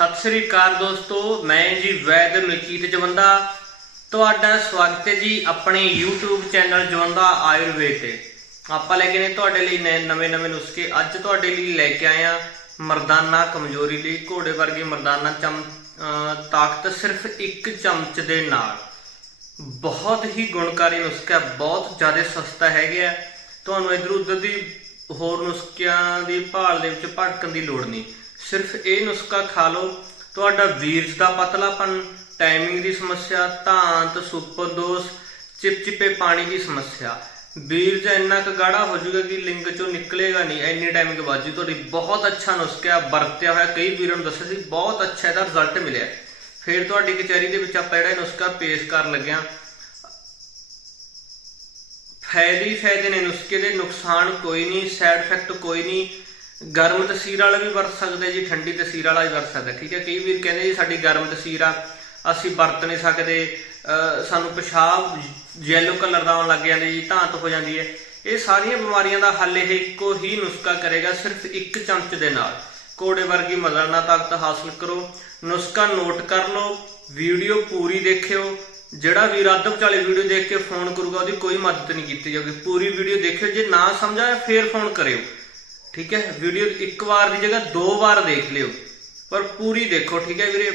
ਸਤਿ ਸ੍ਰੀ ਅਕਾਲ ਦੋਸਤੋ, ਮੈਂ ਜੀ ਵੈਦ ਮਲਕੀਤ ਜਵੰਦਾ। ਤੁਹਾਡਾ ਸਵਾਗਤ ਹੈ ਜੀ ਆਪਣੇ YouTube ਚੈਨਲ ਜਵੰਦਾ ਆਯੁਰਵੇਦ ਤੇ। ਆਪਾਂ ਲੈ ਕੇ ਨੇ ਤੁਹਾਡੇ ਲਈ ਨਵੇਂ ਨਵੇਂ ਨੁਸਖੇ। ਅੱਜ ਤੁਹਾਡੇ ਲਈ ਲੈ ਕੇ ਆਏ ਆ ਮਰਦਾਨਾ ਕਮਜ਼ੋਰੀ ਲਈ। ਘੋੜੇ ਵਰਗੀ ਮਰਦਾਨਾ ਚਮ ਤਾਕਤ ਸਿਰਫ ਇੱਕ ਚਮਚ ਦੇ ਨਾਲ। ਬਹੁਤ ਹੀ ਗੁਣਕਾਰੀ ਨੁਸਖਾ, ਬਹੁਤ ਜ਼ਿਆਦਾ ਸਸਤਾ ਹੈਗਾ ਹੈ। ਤੁਹਾਨੂੰ ਇਧਰ ਉਧਰ ਦੀ ਹੋਰ ਨੁਸਖਿਆਂ ਦੀ ਭਾਲ ਦੇ ਵਿੱਚ ਭਟਕਣ ਦੀ ਲੋੜ ਨਹੀਂ। ਸਿਰਫ ਇਹ ਨੁਸਖਾ ਖਾ ਲਓ। ਤੁਹਾਡਾ ਵੀਰਜ ਦਾ ਪਤਲਾਪਨ ਟਾਈਮਿੰਗ ਦੀ ਸਮੱਸਿਆ, ਧਾਂਤ ਸੁਪਰ ਚਿਪਚਿਪੇ ਪਾਣੀ ਦੀ ਸਮੱਸਿਆ। ਵੀਰਜ ਇੰਨਾ ਕੁ ਗਾੜਾ ਹੋ ਜਾਊਗਾ ਕਿ ਲਿੰਗ ਚੋਂ ਨਿਕਲੇਗਾ ਨਹੀਂ। ਇੰਨੀ ਟਾਈਮਿੰਗ ਬਾਅਦ ਜੀ ਤੁਹਾਡੀ ਬਹੁਤ ਅੱਛਾ ਨੁਸਖਾ ਵਰਤਿਆ ਹੋਇਆ। ਕਈ ਵੀਰਾਂ ਨੂੰ ਦੱਸਿਆ ਸੀ, ਬਹੁਤ ਅੱਛਾ ਇਹਦਾ ਰਿਜ਼ਲਟ ਮਿਲਿਆ। ਫਿਰ ਤੁਹਾਡੀ ਕਚਹਿਰੀ ਦੇ ਵਿੱਚ ਆਪਾਂ ਜਿਹੜਾ ਨੁਸਖਾ ਪੇਸ਼ ਕਰਨ ਲੱਗਿਆ ਫਾਇਦੇ ਫਾਇਦੇ ਨੇ ਨੁਸਖੇ ਦੇ। ਨੁਕਸਾਨ ਕੋਈ ਨਹੀਂ ਸਾਈਡ ਇਫੈਕਟ ਕੋਈ ਨਹੀਂ। ਗਰਮ ਤਸੀਰ ਵਾਲਾ ਵੀ ਵਰਤ ਸਕਦੇ ਜੀ, ਠੰਡੀ ਤਸੀਰ ਵਾਲਾ ਵੀ ਵਰਤ ਸਕਦਾ ਠੀਕ ਹੈ ਕਈ ਵੀਰ ਕਹਿੰਦੇ ਜੀ, ਸਾਡੀ ਗਰਮ ਤਸੀਰ ਆ, ਅਸੀਂ ਵਰਤ ਨਹੀਂ ਸਕਦੇ। ਸਾਨੂੰ ਪਿਸ਼ਾਬ ਯੈਲੋ ਕਲਰ ਦਾ ਆਉਣ ਲੱਗ ਜਾਂਦਾ ਜੀ, ਧਾਂਤ ਹੋ ਜਾਂਦੀ ਹੈ। ਇਹ ਸਾਰੀਆਂ ਬਿਮਾਰੀਆਂ ਦਾ ਹੱਲ ਇਹ ਇੱਕੋ ਹੀ ਨੁਸਖਾ ਕਰੇਗਾ, ਸਿਰਫ ਇੱਕ ਚਮਚ ਦੇ ਨਾਲ। ਕੋੜੇ ਵਰਗੀ ਮਦਰਨਾ ਤਾਕਤ ਹਾਸਲ ਕਰੋ। ਨੁਸਖਾ ਨੋਟ ਕਰ ਲਓ, ਵੀਡੀਓ ਪੂਰੀ ਦੇਖਿਓ। ਜਿਹੜਾ ਵੀ ਰੱਦ ਵਿਚਾਲੇ ਵੀਡੀਓ ਦੇਖ ਕੇ ਫੋਨ ਕਰੂਗਾ, ਉਹਦੀ ਕੋਈ ਮਦਦ ਨਹੀਂ ਕੀਤੀ ਜਾਊਗੀ। ਪੂਰੀ ਵੀਡੀਓ ਦੇਖਿਓ, ਜੇ ਨਾ ਸਮਝ ਆਇਆ ਫੇਰ ਫੋਨ ਕਰਿਓ। ਠੀਕ ਹੈ? ਵੀਡੀਓ ਇੱਕ ਵਾਰ ਦੀ ਜਗ੍ਹਾ ਦੋ ਵਾਰ ਦੇਖ ਲਿਓ। ਪਰ ਪੂਰੀ ਦੇਖੋ, ਠੀਕ ਹੈ ਵੀਰੇ?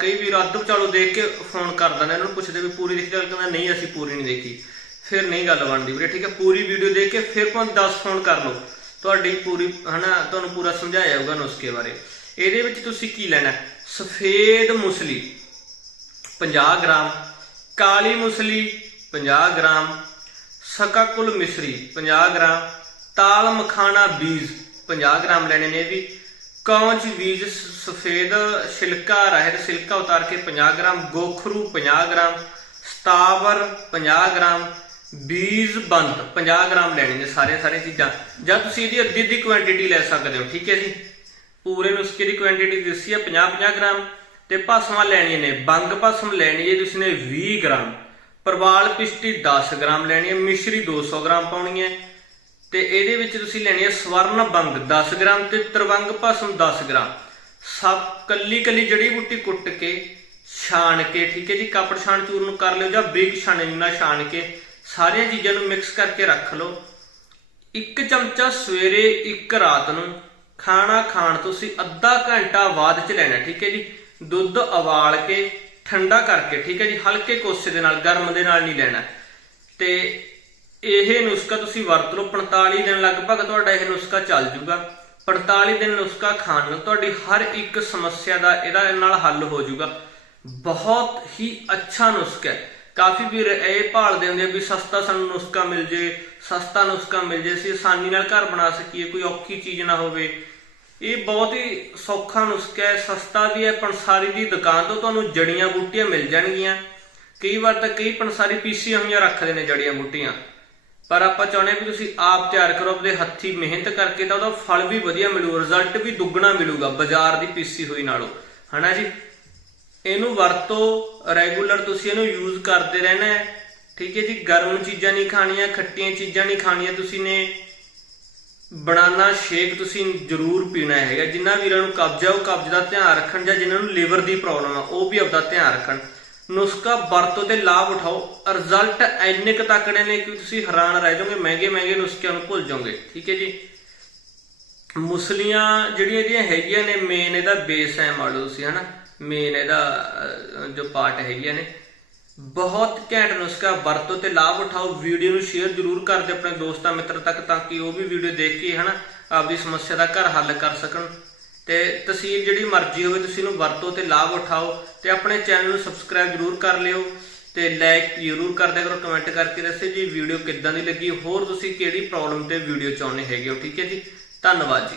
ਕਈ ਵੀ ਰੱਦ ਵਿਚਾਲੋ ਦੇਖ ਕੇ ਫੋਨ ਕਰ ਦਿੰਦੇ ਇਹਨਾਂ ਨੂੰ ਪੁੱਛਦੇ ਵੀ ਪੂਰੀ ਦੇਖੀ ਚੱਲ ਕਹਿੰਦਾ ਨਹੀਂ, ਅਸੀਂ ਪੂਰੀ ਨਹੀਂ ਦੇਖੀ। ਫਿਰ ਨਹੀਂ ਗੱਲ ਬਣਦੀ ਵੀਰੇ, ਠੀਕ ਹੈ? ਪੂਰੀ ਵੀਡੀਓ ਦੇਖ ਕੇ ਫਿਰ ਭਾਵੇਂ 10 ਫੋਨ ਕਰ ਲਓ। ਤੁਹਾਡੀ ਪੂਰੀ, ਹਨਾ, ਤੁਹਾਨੂੰ ਪੂਰਾ ਸਮਝਾਇਆ ਜਾਊਗਾ ਨੁਸਖੇ ਬਾਰੇ। ਇਹਦੇ ਵਿੱਚ ਤੁਸੀਂ ਕੀ ਲੈਣਾ? ਹੈ? ਸਫੇਦ ਮੁਸਲੀ 50 ਗ੍ਰਾਮ। ਕਾਲੀ ਮੁਸਲੀ 50 ਗ੍ਰਾਮ। ਸਕਾ ਕੁਲ ਮਿਸ਼ਰੀ 50 ਗ੍ਰਾਮ। ਤਾਲ ਮਖਾਣਾ ਬੀਜ 50 ਗ੍ਰਾਮ ਲੈਣੇ ਨੇ ਇਹ ਵੀ। ਕੌਂਚ ਬੀਜ ਸ- ਸਫੇਦ ਛਿਲਕਾ ਰਹਿਤ ਛਿਲਕਾ ਉਤਾਰ ਕੇ 50 ਗ੍ਰਾਮ, ਗੋਖਰੂ 50 ਗ੍ਰਾਮ, ਸਤਾਵਰ 50 ਗ੍ਰਾਮ, ਬੀਜ ਬੰਦ 50 ਗ੍ਰਾਮ ਲੈਣੇ ਨੇ ਸਾਰੀਆਂ ਸਾਰੀਆਂ ਚੀਜ਼ਾਂ। ਜਾਂ ਤੁਸੀਂ ਇਹਦੀ ਅੱਧੀ ਅੱਧੀ ਕੁਆਂਟੀਟੀ ਲੈ ਸਕਦੇ ਹੋ, ਠੀਕ ਹੈ ਜੀ? ਪੂਰੇ ਨੁਸਖੇ ਦੀ ਕੁਆਂਟੀਟੀ ਦੱਸੀ ਹੈ 50 50 ਗ੍ਰਾਮ ਤੇ ਭਸਮਾਂ ਲੈਣੀਆਂ ਨੇ। ਬੰਗ ਭਸਮ ਲੈਣੀ ਹੈ, ਤੁਸੀਂ ਨੇ 20 ਗ੍ਰਾਮ। ਪਰਵਾਲ ਪਿਸ਼ਟੀ 10 ਗ੍ਰਾਮ ਲੈਣੀ ਹੈ, ਮਿਸ਼ਰੀ 200 ਗ੍ਰਾਮ ਪਾਉਣੀ ਹੈ। ਤੇ ਇਹਦੇ ਵਿੱਚ ਤੁਸੀਂ ਲੈਣੀ ਹੈ ਸਵਰਨ ਬੰਗ 10 ਗ੍ਰਾਮ ਤੇ ਤਰਵੰਗ ਭਸਮ 10 ਗ੍ਰਾਮ। ਸਭ ਕੱਲੀ ਕੱਲੀ ਜੜੀ ਬੂਟੀ ਕੁੱਟ ਕੇ ਛਾਣ ਕੇ, ਠੀਕ ਹੈ ਜੀ, ਕਪੜ ਛਾਣ ਚੂਰਨ ਕਰ ਲਿਓ ਜਾਂ ਬਰੀਕ ਛਾਣਨੀ ਨਾਲ ਛਾਣ ਕੇ, ਸਾਰੀਆਂ ਚੀਜ਼ਾਂ ਨੂੰ ਮਿਕਸ ਕਰਕੇ ਰੱਖ ਲਓ। ਇੱਕ ਚਮਚਾ ਸਵੇਰੇ, ਇੱਕ ਰਾਤ ਨੂੰ ਖਾਣਾ ਖਾਣ ਤੋਂ ਤੁਸੀਂ ਅੱਧਾ ਘੰਟਾ ਬਾਅਦ ਚ ਲੈਣਾ, ਠੀਕ ਹੈ ਜੀ। ਦੁੱਧ ਉਬਾਲ ਕੇ, ਠੰਡਾ ਕਰਕੇ, ਠੀਕ ਹੈ ਜੀ, ਹਲਕੇ ਕੋਸੇ ਦੇ ਨਾਲ, ਗਰਮ ਦੇ ਨਾਲ ਨਹੀਂ ਲੈਣਾ। ਤੇ ਇਹ ਨੁਸਖਾ ਤੁਸੀਂ ਵਰਤ ਲਓ 45 ਦਿਨ ਲਗਭਗ ਤੁਹਾਡਾ ਇਹ ਨੁਸਖਾ ਚੱਲ ਜੂਗਾ। 45 ਦਿਨ ਨੁਸਖਾ ਖਾਣ ਨਾਲ ਤੁਹਾਡੀ ਹਰ ਇੱਕ ਸਮੱਸਿਆ ਦਾ ਇਹਦਾ ਨਾਲ ਹੱਲ ਹੋ ਜੂਗਾ। ਬਹੁਤ ਹੀ ਅੱਛਾ ਨੁਸਖਾ ਹੈ। ਕਾਫੀ ਵੀਰ ਇਹ ਭਾਲਦੇ ਹੁੰਦੇ ਵੀ ਸਸਤਾ ਸਾਨੂੰ ਨੁਸਖਾ ਮਿਲ ਜੇ, ਸਸਤਾ ਨੁਸਖਾ ਮਿਲ ਜੇ, ਅਸੀਂ ਆਸਾਨੀ ਨਾਲ ਘਰ ਬਣਾ ਸਕੀਏ, ਕੋਈ ਔਖੀ ਚੀਜ਼ ਨਾ ਹੋਵੇ। ਇਹ ਬਹੁਤ ਹੀ ਸੌਖਾ ਨੁਸਖਾ ਹੈ। ਸਸਤਾ ਵੀ ਹੈ, ਪੰਸਾਰੀ ਦੀ ਦੁਕਾਨ ਤੋਂ ਤੁਹਾਨੂੰ ਜੜੀਆਂ ਬੂਟੀਆਂ ਮਿਲ ਜਾਣਗੀਆਂ। ਕਈ ਵਾਰ ਤਾਂ ਕਈ ਪੰਸਾਰੀ ਪੀਸੀਆਂ ਹੋਈਆਂ ਰੱਖਦੇ ਨੇ ਜੜੀਆਂ ਬੂਟੀਆਂ। ਪਰ ਆਪਾਂ ਚਾਹੁੰਦੇ ਹਾਂ ਵੀ ਤੁਸੀਂ ਆਪ ਤਿਆਰ ਕਰੋ ਆਪਣੇ ਹੱਥੀ ਮਿਹਨਤ ਕਰਕੇ ਤਾਂ ਉਹਦਾ ਫਲ ਵੀ ਵਧੀਆ ਮਿਲੂ ਰਿਜ਼ਲਟ ਵੀ ਦੁੱਗਣਾ ਮਿਲੂਗਾ, ਬਾਜ਼ਾਰ ਦੀ ਪੀਸੀ ਹੋਈ ਨਾਲੋਂ। ਹਨਾ ਜੀ? ਇਹਨੂੰ ਵਰਤੋ ਰੈਗੂਲਰ ਤੁਸੀਂ ਇਹਨੂੰ ਯੂਜ਼ ਕਰਦੇ ਰਹਿਣਾ ਹੈ। ਠੀਕ ਹੈ ਜੀ? ਗਰਮ ਚੀਜ਼ਾਂ ਨਹੀਂ ਖਾਣੀਆਂ, ਖੱਟੀਆਂ ਚੀਜ਼ਾਂ ਨਹੀਂ ਖਾਣੀਆਂ ਤੁਸੀਂ ਨੇ। ਬਨਾਨਾ ਸ਼ੇਕ ਤੁਸੀਂ ਜ਼ਰੂਰ ਪੀਣਾ ਹੈਗਾ। ਜਿਨ੍ਹਾਂ ਵੀਰਾਂ ਨੂੰ ਕਬਜ਼ਾ, ਉਹ ਕਬਜ਼ ਦਾ ਧਿਆਨ ਰੱਖਣ ਜਾਂ ਜਿਨ੍ਹਾਂ ਨੂੰ ਲੀਵਰ ਦੀ ਪ੍ਰੋਬਲਮ ਆ, ਉਹ ਵੀ ਆਪਦਾ ਧਿਆਨ ਰੱਖਣ। ਨੁਸਖਾ ਵਰਤੋ ਤੇ ਲਾਭ ਉਠਾਓ। ਰਿਜ਼ਲਟ ਇੰਨੇ ਕੁ ਤਕੜੇ ਨੇ ਕਿ ਤੁਸੀਂ ਹੈਰਾਨ ਰਹਿ ਜਾਓਗੇ, ਮਹਿੰਗੇ ਮਹਿੰਗੇ ਨੁਸਖਿਆਂ ਨੂੰ ਭੁੱਲ ਜਾਓਗੇ। ਠੀਕ ਹੈ ਜੀ? ਮੁਸਲੀਆਂ ਜਿਹੜੀਆਂ ਇਹਦੀਆਂ ਹੈਗੀਆਂ ਨੇ ਮੇਨ ਇਹਦਾ ਬੇਸ ਹੈ ਮੰਨ ਲਓ ਤੁਸੀਂ, ਹਨਾ? ਮੇਨ ਇਹਦਾ ਜੋ ਪਾਰਟ ਹੈਗੀਆਂ ਨੇ। ਬਹੁਤ ਘੈਂਟ ਨੁਸਖਾ, ਵਰਤੋ ਤੇ ਲਾਭ ਉਠਾਓ। ਵੀਡੀਓ ਨੂੰ ਸ਼ੇਅਰ ਜ਼ਰੂਰ ਕਰ ਦਿਓ ਆਪਣੇ ਦੋਸਤਾਂ ਮਿੱਤਰ ਤੱਕ, ਤਾਂ ਕਿ ਉਹ ਵੀ ਵੀਡੀਓ ਦੇਖ ਕੇ, ਹਨਾ, ਆਪਦੀ ਸਮੱਸਿਆ ਦਾ ਘਰ ਹੱਲ ਕਰ ਸਕਣ। ਤੇ ਤਸਵੀਰ ਜਿਹੜੀ ਮਰਜ਼ੀ ਹੋਵੇ, ਤੁਸੀਂ ਇਹਨੂੰ ਵਰਤੋ ਤੇ ਲਾਭ ਉਠਾਓ ਤੇ ਆਪਣੇ ਚੈਨਲ ਨੂੰ ਸਬਸਕ੍ਰਾਈਬ ਜ਼ਰੂਰ ਕਰ ਲਿਓ ਤੇ ਲਾਈਕ ਜ਼ਰੂਰ ਕਰ ਦਿਆ ਕਰੋ ਕਮੈਂਟ ਕਰਕੇ ਦੱਸਿਓ ਜੀ ਵੀਡੀਓ ਕਿੱਦਾਂ ਦੀ ਲੱਗੀ, ਹੋਰ ਤੁਸੀਂ ਕਿਹੜੀ ਪ੍ਰੋਬਲਮ ਤੇ ਵੀਡੀਓ ਚਾਹੁੰਦੇ ਹੈਗੇ ਹੋ, ਠੀਕ ਹੈ ਜੀ? ਧੰਨਵਾਦ ਜੀ।